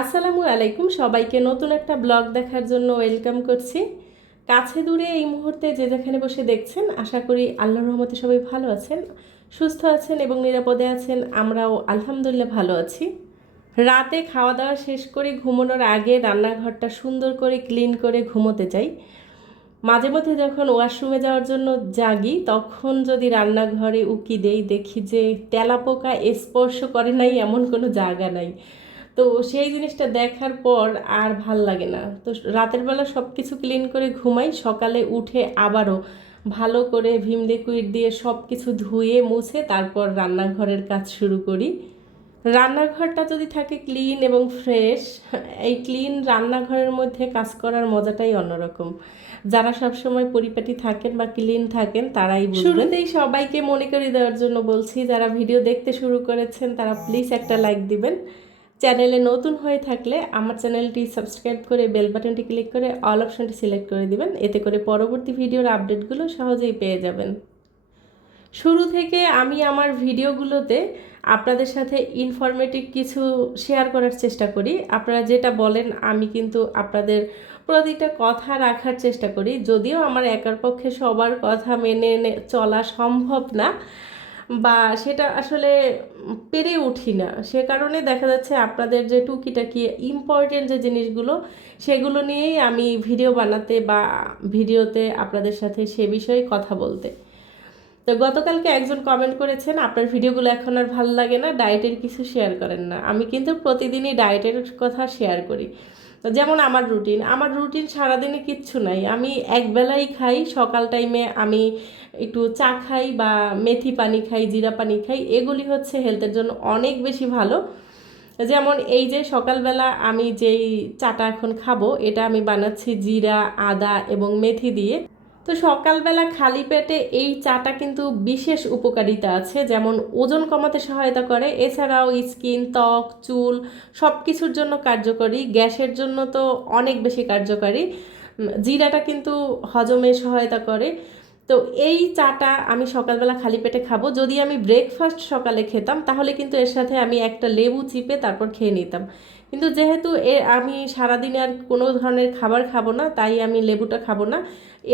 আসসালামু আলাইকুম। সবাইকে নতুন একটা ব্লগ দেখার জন্য ওয়েলকাম করছি। কাছে দূরে এই মুহূর্তে যে যেখানে বসে দেখছেন, আশা করি আল্লাহর রহমতে সবাই ভালো আছেন, সুস্থ আছেন এবং নিরাপদে আছেন। আমরাও আলহামদুলিল্লাহ ভালো আছি। রাতে খাওয়া দাওয়া শেষ করে ঘুমানোর আগে রান্নাঘরটা সুন্দর করে ক্লিন করে ঘুমোতে চাই মাঝে মধ্যে যখন ওয়াশরুমে যাওয়ার জন্য জাগি, তখন যদি রান্নাঘরে উকি দেই, দেখি যে তেলাপোকা স্পর্শ করে নাই, এমন কোনো জায়গা নাই। তো সেই জিনিসটা দেখার পর আর ভালো লাগে না। তো রাতের বেলা সব কিছু ক্লিন করে ঘুমাই, সকালে উঠে আবারও ভালো করে ভিম লিকুইড দিয়ে সব কিছু ধুয়ে মুছে তারপর রান্নাঘরের কাজ শুরু করি। রান্নাঘরটা যদি থাকে ক্লিন এবং ফ্রেশ, এই ক্লিন রান্নাঘরের মধ্যে কাজ করার মজাটাই অন্যরকম। যারা সবসময় পরিপাটি থাকেন বা ক্লিন থাকেন, তারাই শুরুতেই সবাইকে মনে করে দেওয়ার জন্য বলছি, যারা ভিডিও দেখতে শুরু করেছেন, তারা প্লিজ একটা লাইক দিবেন। চ্যানেলে নতুন হয়ে থাকলে আমার চ্যানেলটি সাবস্ক্রাইব করে বেল বাটনটি ক্লিক করে অল অপশনটি সিলেক্ট করে দিবেন। এতে করে পরবর্তী ভিডিওর আপডেটগুলো সহজেই পেয়ে যাবেন। শুরু থেকে আমি আমার ভিডিওগুলোতে আপনাদের সাথে ইনফরমেটিভ কিছু শেয়ার করার চেষ্টা করি। আপনারা যেটা বলেন, আমি কিন্তু আপনাদের প্রতিটা কথা রাখার চেষ্টা করি। যদিও আমার একার পক্ষে সবার কথা মেনে চলা সম্ভব না বা সেটা আসলে পেরে উঠি না। সে কারণে দেখা যাচ্ছে আপনাদের যে টুকিটাকি ইম্পর্টেন্ট যে জিনিসগুলো, সেগুলো নিয়েই আমি ভিডিও বানাতে বা ভিডিওতে আপনাদের সাথে সে বিষয়ে কথা বলতে। তো গতকালকে একজন কমেন্ট করেছেন, আপনার ভিডিওগুলো এখন আর ভালো লাগে না ডায়েটের কিছু শেয়ার করেন না। আমি কিন্তু প্রতিদিনই ডায়েটের কথা শেয়ার করি। তো যেমন আমার রুটিন আমার রুটিন সারাদিনে কিচ্ছু নাই। আমি একবেলাই খাই, সকাল টাইমে আমি একটু চা খাই বা মেথি পানি খাই, জিরা পানি খাই, এগুলি হচ্ছে হেলথের জন্য অনেক বেশি ভালো। যেমন এই যে সকালবেলা আমি যেই চাটা এখন খাব, এটা আমি বানাচ্ছি জিরা, আদা এবং মেথি দিয়ে। তো সকালবেলা খালি পেটে এই চাটা কিন্তু বিশেষ উপকারিতা আছে, যেমন ওজন কমাতে সহায়তা করে। এছাড়াও স্কিন, ত্বক, চুল সব কিছুর জন্য কার্যকরী, গ্যাসের জন্য তো অনেক বেশি কার্যকারী। জিরাটা কিন্তু হজমে সহায়তা করে। তো এই চাটা আমি সকালবেলা খালি পেটে খাব। যদি আমি ব্রেকফাস্ট সকালে খেতাম, তাহলে কিন্তু এর সাথে আমি একটা লেবু চিপে তারপর খেয়ে নিতাম। কিন্তু যেহেতু এ, আমি সারাদিনে আর কোনো ধরনের খাবার খাব না, তাই আমি লেবুটা খাব না।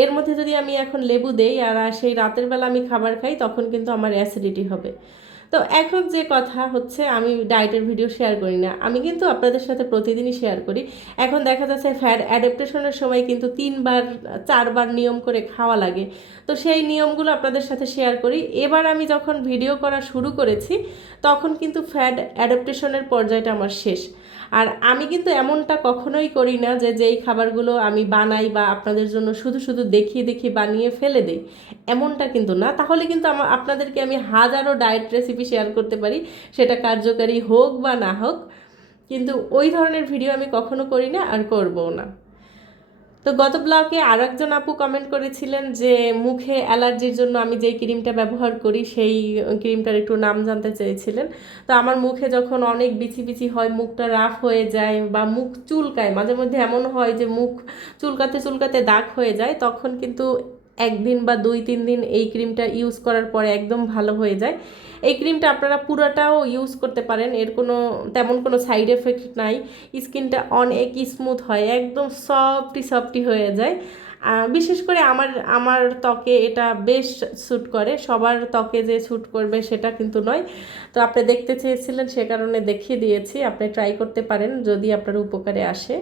এর মধ্যে যদি আমি এখন লেবু দেই আর সেই রাতের বেলা আমি খাবার খাই, তখন কিন্তু আমার অ্যাসিডিটি হবে। তো এখন যে কথা হচ্ছে, আমি ডায়েটের ভিডিও শেয়ার করি না। আমি কিন্তু আপনাদের সাথে প্রতিদিনই শেয়ার করি। এখন দেখা যাচ্ছে ফ্যাট অ্যাডাপ্টেশনের সময় কিন্তু তিনবার, চারবার নিয়ম করে খাওয়া লাগে। তো সেই নিয়মগুলো আপনাদের সাথে শেয়ার করি। এবার আমি যখন ভিডিও করা শুরু করেছি, তখন কিন্তু ফ্যাট অ্যাডাপ্টেশনের পর্যায়টা আমার শেষ। আর আমি কিন্তু এমনটা কখনোই করি না যে যেই খাবারগুলো আমি বানাই বা আপনাদের জন্য শুধু শুধু দেখিয়ে দেখিয়ে বানিয়ে ফেলে দিই, এমনটা কিন্তু না। তাহলে কিন্তু আমার আপনাদেরকে আমি হাজারো ডায়েট রেসিপি শেয়ার করতে পারি, সেটা কার্যকারী হোক বা না হোক, কিন্তু ওই ধরনের ভিডিও আমি কখনো করি না আর করবও না। তো গত ব্লগে আর একজন আপু কমেন্ট করেছিলেন যে, মুখে অ্যালার্জির জন্য আমি যেই ক্রিমটা ব্যবহার করি, সেই ক্রিমটার একটু নাম জানতে চেয়েছিলেন। তো আমার মুখে যখন অনেক বিচি বিছি হয়, মুখটা রাফ হয়ে যায় বা মুখ চুলকায়, মাঝে মধ্যে এমন হয় যে মুখ চুলকাতে চুলকাতে দাগ হয়ে যায়, তখন কিন্তু একদিন বা দুই তিন দিন এই ক্রিমটা ইউজ করার পরে একদম ভালো হয়ে যায়। এই ক্রিমটা আপনারা পুরোটাও ইউজ করতে পারেন। এর কোনো, তেমন কোনো সাইড এফেক্ট নাই। স্কিনটা অনেক স্মুথ হয়, একদম সফটি সফটি হয়ে যায়। বিশেষ করে আমার আমার ত্বকে এটা বেশ স্যুট করে। সবার ত্বকে যে স্যুট করবে সেটা কিন্তু নয়। তো আপনি দেখতে চেয়েছিলেন, সে কারণে দেখিয়ে দিয়েছি। আপনি ট্রাই করতে পারেন যদি আপনার উপকারে আসে।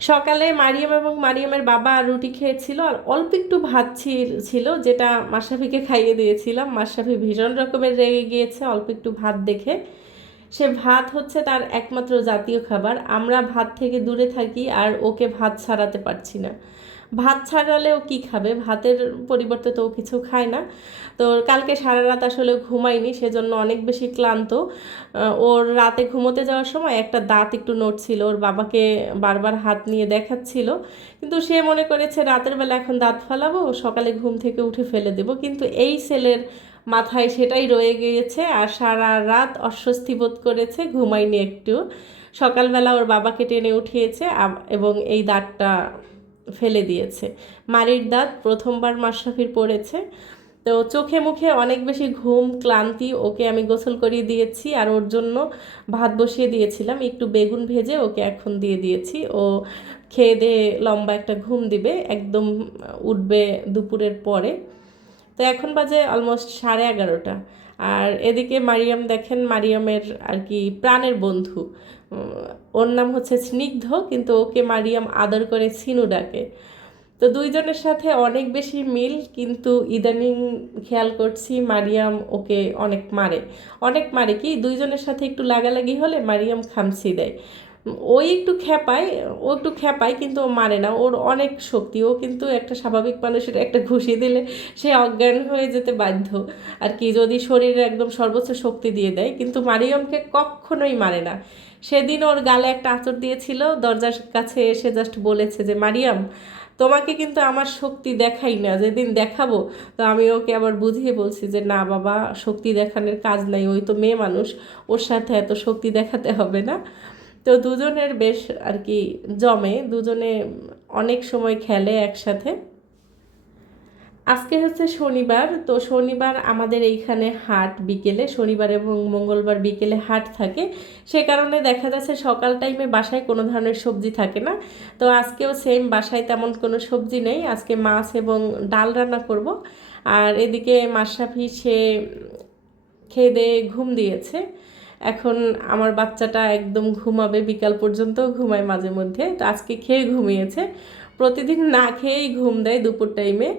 সকালে মারিয়াম এবং মারিয়ামের বাবা রুটি খেয়েছিল, আর অল্প একটু ভাত ছিল- যেটা মাসাফিকে খাইয়ে দিয়েছিলাম। মাসাফি ভীষণ রকমের রেগে গিয়েছে, অল্প একটু ভাত দেখে। সে ভাত হচ্ছে তার একমাত্র জাতীয় খাবার। আমরা ভাত থেকে দূরে থাকি, আর ওকে ভাত ছাড়াতে পারছি না। ভাত ছাড়ালে ও কী খাবে? ভাতের পরিবর্তে তো কিছু খায় না। তো কালকে সারা রাত আসলে ঘুমায়নি, সেজন্য অনেক বেশি ক্লান্ত। ওর রাতে ঘুমোতে যাওয়ার সময় একটা দাঁত একটু নড়ছিল, ওর বাবাকে বারবার হাত নিয়ে দেখাচ্ছিল। কিন্তু সে মনে করেছে, রাতের বেলা এখন দাঁত ফালাবো, সকালে ঘুম থেকে উঠে ফেলে দেবো। কিন্তু এই ছেলের মাথায় সেটাই রয়ে গিয়েছে আর সারা রাত অস্বস্তি বোধ করেছে, ঘুমায়নি একটু। সকালবেলা ওর বাবাকে টেনে উঠিয়েছে এবং এই দাঁতটা ফেলে দিয়েছে। মারির দাঁত প্রথমবার মাশরাফির পড়েছে। তো চোখে মুখে অনেক বেশি ঘুম, ক্লান্তি, ওকে আমি গোসল করিয়ে দিয়েছি আর ওর জন্য ভাত বসিয়ে দিয়েছিলাম। একটু বেগুন ভেজে ওকে এখন দিয়ে দিয়েছি। ও খেয়ে দিয়ে লম্বা একটা ঘুম দিবে, একদম উঠবে দুপুরের পরে। তো এখন বাজে অলমোস্ট সাড়ে এগারোটা। আর এদিকে মারিয়াম দেখেন, মারিয়ামের আর কি প্রাণের বন্ধু। ওর নাম হচ্ছে স্নিগ্ধ, কিন্তু ওকে মারিয়াম আদর করে সিনু ডাকে। তো দুইজনের সাথে অনেক বেশি মিল, কিন্তু ইদানিং খেয়াল করছি মারিয়াম ওকে অনেক মারে। অনেক মারে কি, দুইজনের সাথে একটু লাগালাগি হলে মারিয়াম খামসি দেয়। ওই একটু খ্যাপায় ও একটু খ্যাপায় কিন্তু ও মারে না। ওর অনেক শক্তি, ও কিন্তু একটা স্বাভাবিক মানুষের একটা ঘুষি দিলে সে অজ্ঞান হয়ে যেতে বাধ্য। আর কি, যদি শরীরে একদম সর্বোচ্চ শক্তি দিয়ে দেয়, কিন্তু মারিয়মকে কখনোই মারে না। সেদিন ওর গালে একটা আঁচড় দিয়েছিল, দরজার কাছে এসে জাস্ট বলেছে যে, মারিয়াম, তোমাকে কিন্তু আমার শক্তি দেখাই না, যেদিন দেখাবো, তো আমি ওকে আবার বুঝিয়ে বলছি যে, না বাবা, শক্তি দেখানোর কাজ নাই, ওই তো মেয়ে মানুষ, ওর সাথে এত শক্তি দেখাতে হবে না। তো দুজনের বেশ আর কি জমে, দুজনে অনেক সময় খেলে একসাথে। আজকে হচ্ছে শনিবার, তো শনিবার আমাদের এইখানে হাট বিকেলে, শনিবার এবং মঙ্গলবার বিকেলে হাট থাকে। সে কারণে দেখা যাচ্ছে সকাল টাইমে বাসায় কোনো ধরনের সবজি থাকে না। তো আজকেও সেম বাসায় তেমন কোনো সবজি নেই। আজকে মাছ এবং ডাল রান্না করব। আর এদিকে মাশরাফি সে খেয়ে দিয়ে ঘুম দিয়েছে। এখন আমার বাচ্চাটা একদম ঘুমাবে বিকাল পর্যন্ত, ঘুমায় মাঝে মধ্যে। তো আজকে খেয়ে ঘুমিয়েছে। প্রতিদিন না খেয়েই ঘুম দেয় দুপুর টাইমে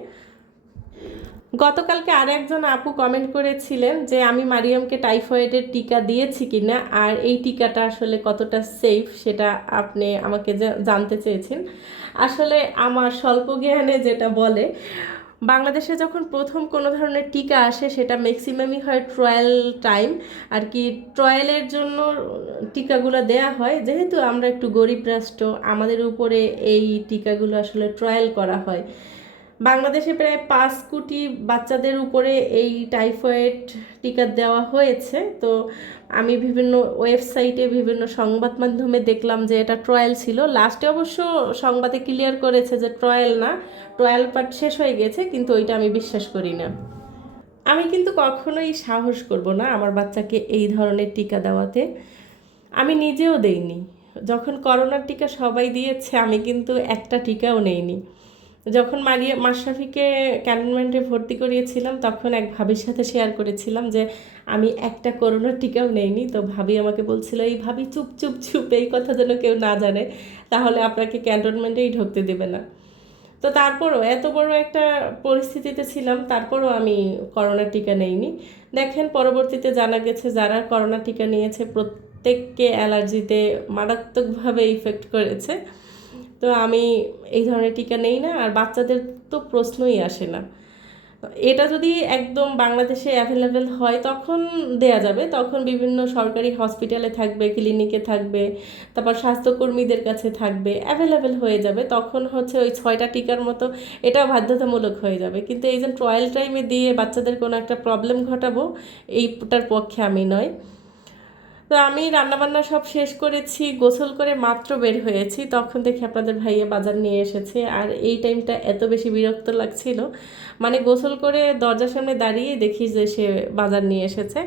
গতকালকে আর একজন আপু কমেন্ট করেছিলেন যে, আমি মারিয়ামকে টাইফয়েডের টিকা দিয়েছি কিনা? আর এই টিকাটা আসলে কতটা সেফ সেটা আপনি আমাকে জানতে চেয়েছেন। আসলে আমার স্বল্প জ্ঞানে যেটা বলে বাংলাদেশে যখন প্রথম কোনো ধরনের টিকা আসে, সেটা ম্যাক্সিমামই হয় ট্রায়াল টাইম আর কি ট্রায়ালের জন্য টিকাগুলো দেয়া হয়। যেহেতু আমরা একটু গরিব রাষ্ট্র, আমাদের উপরে এই টিকাগুলো আসলে ট্রায়াল করা হয়। বাংলাদেশে প্রায় পাঁচ কোটি বাচ্চাদের উপরে এই টাইফয়েড টিকা দেওয়া হয়েছে। তো আমি বিভিন্ন ওয়েবসাইটে বিভিন্ন সংবাদ মাধ্যমে দেখলাম যে এটা ট্রয়াল ছিল। লাস্টে অবশ্য সংবাদে ক্লিয়ার করেছে যে ট্রয়াল না, ট্রয়াল পার্ট শেষ হয়ে গেছে, কিন্তু ওইটা আমি বিশ্বাস করি না। আমি কিন্তু কখনোই সাহস করব না আমার বাচ্চাকে এই ধরনের টিকা দেওয়াতে। আমি নিজেও দেইনি। যখন করোনার টিকা সবাই দিয়েছে, আমি কিন্তু একটা টিকাও নেইনি। যখন মারিয়া, মাশরাফিকে ক্যান্টনমেন্টে ভর্তি করিয়েছিলাম, তখন এক ভাবির সাথে শেয়ার করেছিলাম যে, আমি একটা করোনার টিকাও নেইনি। তো ভাবি আমাকে বলছিল, এই ভাবি চুপ চুপ চুপ, এই কথা যেন কেউ না জানে, তাহলে আপনাকে ক্যান্টনমেন্টেই ঢুকতে দেবে না। তো তারপরও এত বড় একটা পরিস্থিতিতে ছিলাম, তারপরও আমি করোনা টিকা নেইনি। দেখেন, পরবর্তীতে জানা গেছে, যারা করোনা টিকা নিয়েছে, প্রত্যেককে অ্যালার্জিতে মারাত্মকভাবে ইফেক্ট করেছে। তো আমি এই ধরনের টিকা নেই না, আর বাচ্চাদের তো প্রশ্নই আসে না। এটা যদি একদম বাংলাদেশে অ্যাভেলেবেল হয়, তখন দেয়া যাবে। তখন বিভিন্ন সরকারি হসপিটালে থাকবে ক্লিনিকে থাকবে, তারপর স্বাস্থ্যকর্মীদের কাছে থাকবে অ্যাভেলেবেল হয়ে যাবে। তখন হচ্ছে ওই ছয়টা টিকার মতো এটা বাধ্যতামূলক হয়ে যাবে। কিন্তু এই যে ট্রায়াল টাইমে দিয়ে বাচ্চাদের কোনো একটা প্রবলেম ঘটাবো, এইটার পক্ষে আমি নয়। তো আমি রান্নাবান্না সব শেষ করেছি, গোসল করে মাত্র বের হয়েছি। তখন দেখি আপনাদের ভাইয়া বাজার নিয়ে এসেছে। আর এই টাইমটা এত বেশি বিরক্ত লাগছিল। মানে গোসল করে দরজার সামনে দাঁড়িয়ে দেখি যে সে বাজার নিয়ে এসেছে।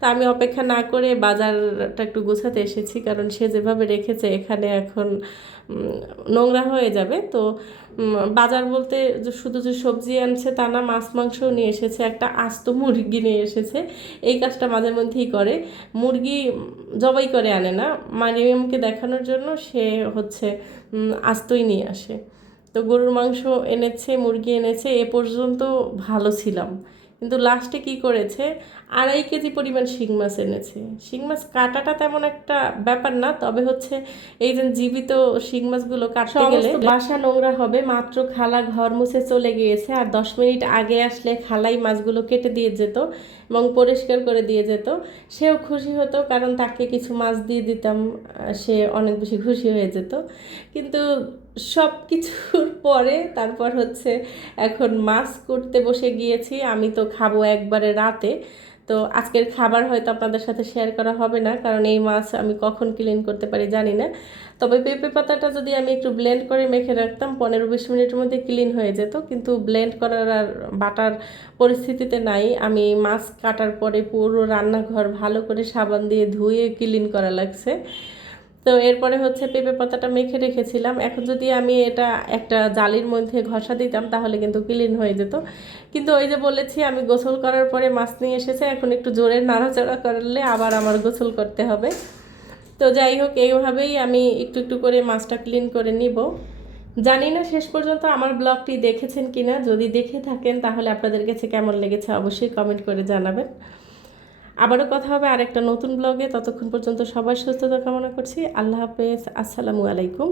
তা আমি অপেক্ষা না করে বাজারটা একটু গোছাতে এসেছি। কারণ সে যেভাবে রেখেছে, এখানে এখন নোংরা হয়ে যাবে। তো বাজার বলতে শুধু যে সবজি আনছে তা না, মাছ, মাংসও নিয়ে এসেছে, একটা আস্ত মুরগি নিয়ে এসেছে। এই কাজটা মাঝে মধ্যেই করে। মুরগি জবাই করে আনে না। মারিয়ামকে দেখানোর জন্য সে হচ্ছে আস্তই নিয়ে আসে। তো গরুর মাংস এনেছে, মুরগি এনেছে, এ পর্যন্ত ভালো ছিলাম। কিন্তু লাস্টে কি করেছে? আড়াই কেজি পরিমাণ শিং মাছ এনেছে। শিং মাছ কাটাটা তেমন একটা ব্যাপার না তবে হচ্ছে এই যে জীবিত শিং মাছগুলো কাটতে গেলে বাসা নোংরা হবে মাত্র খালা ঘর মুছে চলে গিয়েছে আর দশ মিনিট আগে আসলে খালাই মাছগুলো কেটে দিয়ে যেত এবং পরিষ্কার করে দিয়ে যেত। সেও খুশি হতো কারণ তাকে কিছু মাছ দিয়ে দিতাম সে অনেক বেশি খুশি হয়ে যেত। কিন্তু সব কিছুর পরে তারপর হচ্ছে এখন মাছ করতে বসে গিয়েছি। আমি তো খাব একবারে রাতে। তো আজকের খাবার হয়তো আপনাদের সাথে শেয়ার করা হবে না, কারণ এই মাছ আমি কখন ক্লিন করতে পারি জানি না। তবে পেঁপে পাতাটা যদি আমি একটু ব্লেন্ড করে মেখে রাখতাম, পনেরো বিশ মিনিটের মধ্যে ক্লিন হয়ে যেত। কিন্তু ব্লেন্ড করার আর বাটার পরিস্থিতিতে নাই। আমি মাছ কাটার পরে পুরো রান্নাঘর ভালো করে সাবান দিয়ে ধুয়ে ক্লিন করা লাগছে। তো এরপরে হচ্ছে পেঁপে পাতাটা মেখে রেখেছিলাম। এখন যদি আমি এটা একটা জালির মধ্যে ঘষা দিতাম, তাহলে কিন্তু ক্লিন হয়ে যেত। কিন্তু ওই যে বলেছি, আমি গোসল করার পরে মাছ নিয়ে এসেছে। এখন একটু জোরে নাড়াচাড়া করলে আবার আমার গোসল করতে হবে। তো যাই হোক, এইভাবেই আমি একটু একটু করে মাছটা ক্লিন করে নিব। জানি না শেষ পর্যন্ত আমার ব্লগটি দেখেছেন কিনা। যদি দেখে থাকেন, তাহলে আপনাদের কাছে কেমন লেগেছে অবশ্যই কমেন্ট করে জানাবেন। আবারও কথা হবে আরেকটা নতুন ব্লগে ততক্ষণ পর্যন্ত সবার সুস্থতা কামনা করছি। আল্লাহ হাফেজ। আসসালামু আলাইকুম।